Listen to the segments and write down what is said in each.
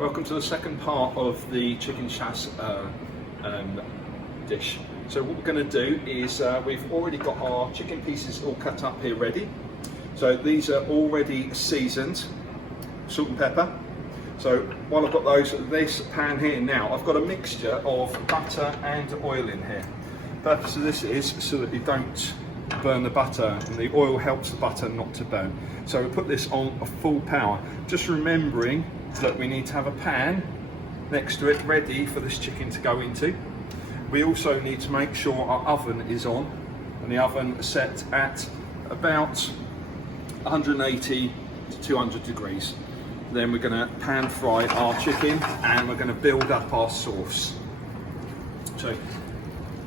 Welcome to the second part of the chicken chassuer dish. So what we're going to do is we've already got our chicken pieces all cut up here ready. So these are already seasoned, salt and pepper. So while I've got those, this pan here now, I've got a mixture of butter and oil in here. The purpose of this is so that you don't burn the butter, and the oil helps the butter not to burn. So we put this on a full power, just remembering that we need to have a pan next to it ready for this chicken to go into. We also need to make sure our oven is on, and the oven is set at about 180 to 200 degrees. Then we're going to pan fry our chicken and we're going to build up our sauce. So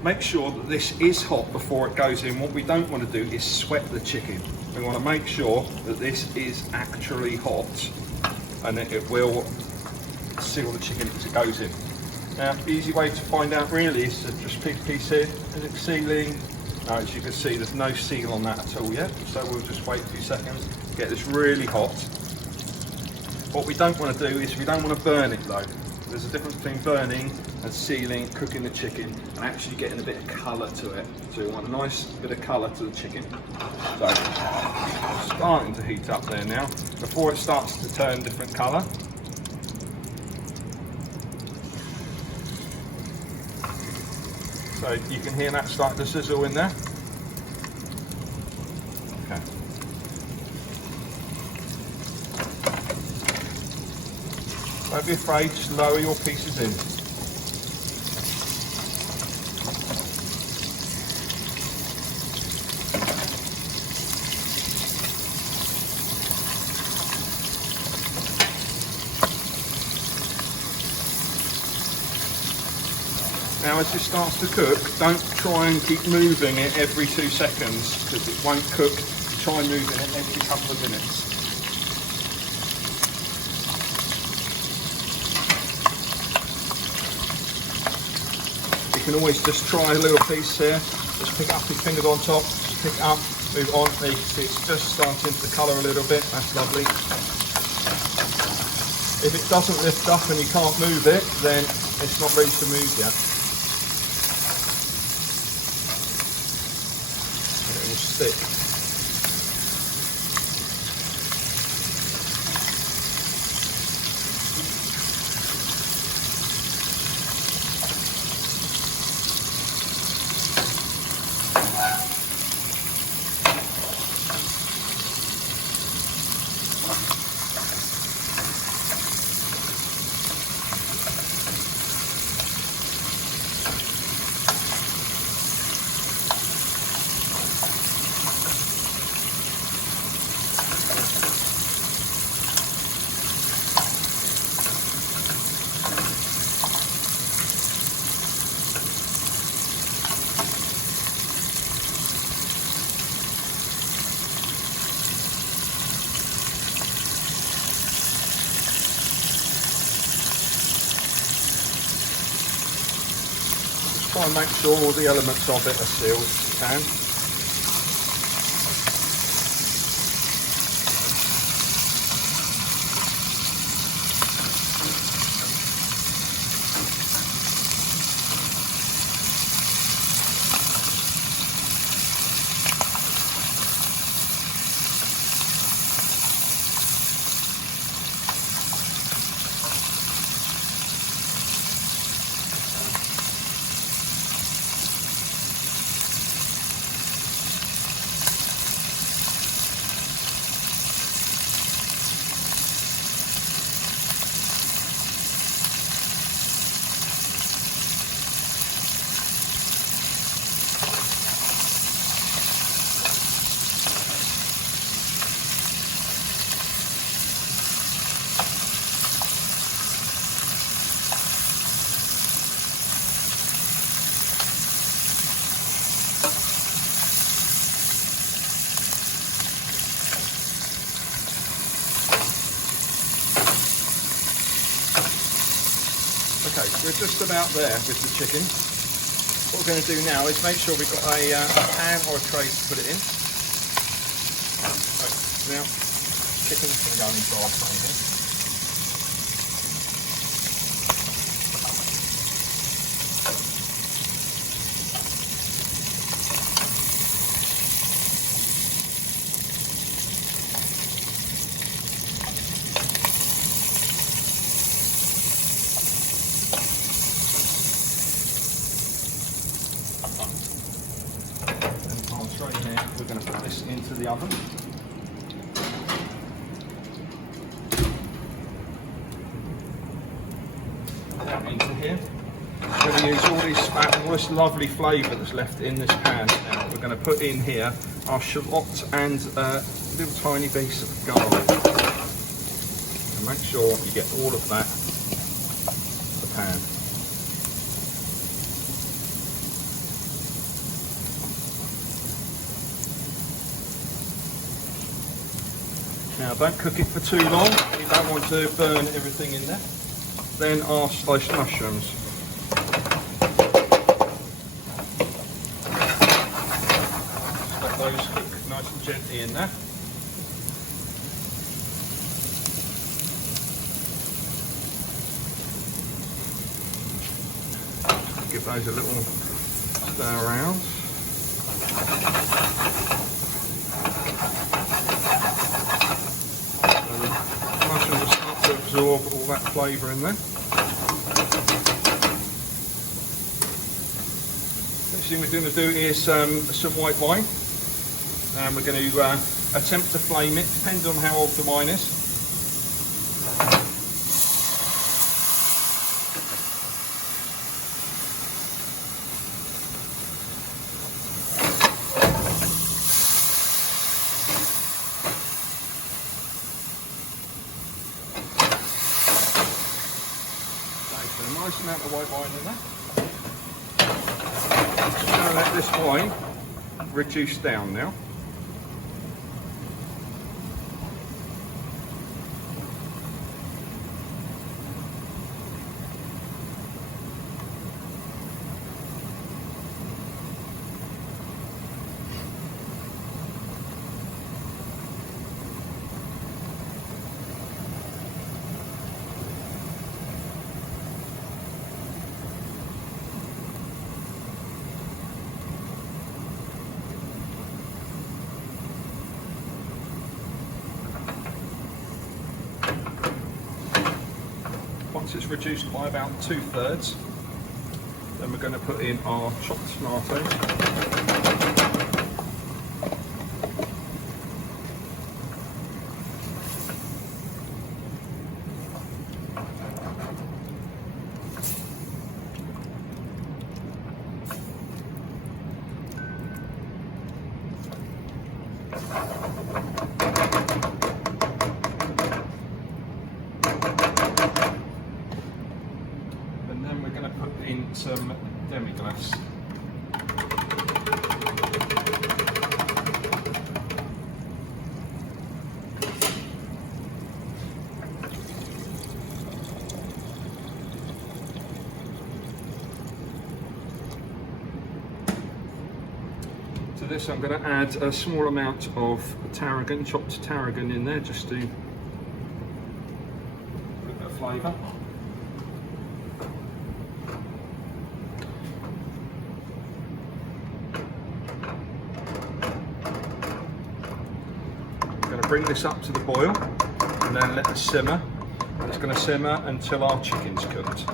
make sure that this is hot before it goes in. What we don't want to do is sweat the chicken. We want to make sure that this is actually hot, and that it will seal the chicken as it goes in. Now, the easy way to find out really is to just pick a piece here. Is it sealing? No, as you can see, there's no seal on that at all yet. So we'll just wait a few seconds to get this really hot. What we don't want to do is we don't want to burn it though. There's a difference between burning and sealing, cooking the chicken, and actually getting a bit of colour to it. So we want a nice bit of colour to the chicken. So it's starting to heat up there now. Before it starts to turn different colour, so you can hear that starting to sizzle in there. Okay. Don't be afraid, just lower your pieces in. Now as this starts to cook, don't try and keep moving it every 2 seconds because it won't cook. Try moving it every couple of minutes. You can always just try a little piece here, just pick up your fingers on top, just pick it up, move on. There you can see it's just starting to colour a little bit, that's lovely. If it doesn't lift up and you can't move it, then it's not ready to move yet. It will stick. Try and make sure all the elements of it are sealed if you can. Okay, so we're just about there with the chicken. What we're going to do now is make sure we've got a pan or a tray to put it in. So now, chicken's going to go into our pan here. we're going to put this into the oven. Down into here. We're going to use all this fat and all this lovely flavour that's left in this pan. Now we're going to put in here our shallot and a little tiny piece of garlic. And make sure you get all of that in the pan. Now don't cook it for too long, you don't want to burn everything in there. Then our sliced mushrooms. Just let those cook nice and gently in there. Give those a little stir around. Mushrooms will start to absorb all that flavour in there. Next thing we're going to do is some white wine, and we're going to attempt to flame it, depends on how old the wine is. A nice amount of white wine in there. Just going to let this wine reduce down now. Once it's reduced by about 2/3, then we're going to put in our chopped tomatoes. In some demi-glace. To this I'm going to add a small amount of tarragon, chopped tarragon in there, just to put a bit of flavour. Bring this up to the boil and then let it simmer. It's going to simmer until our chicken's cooked.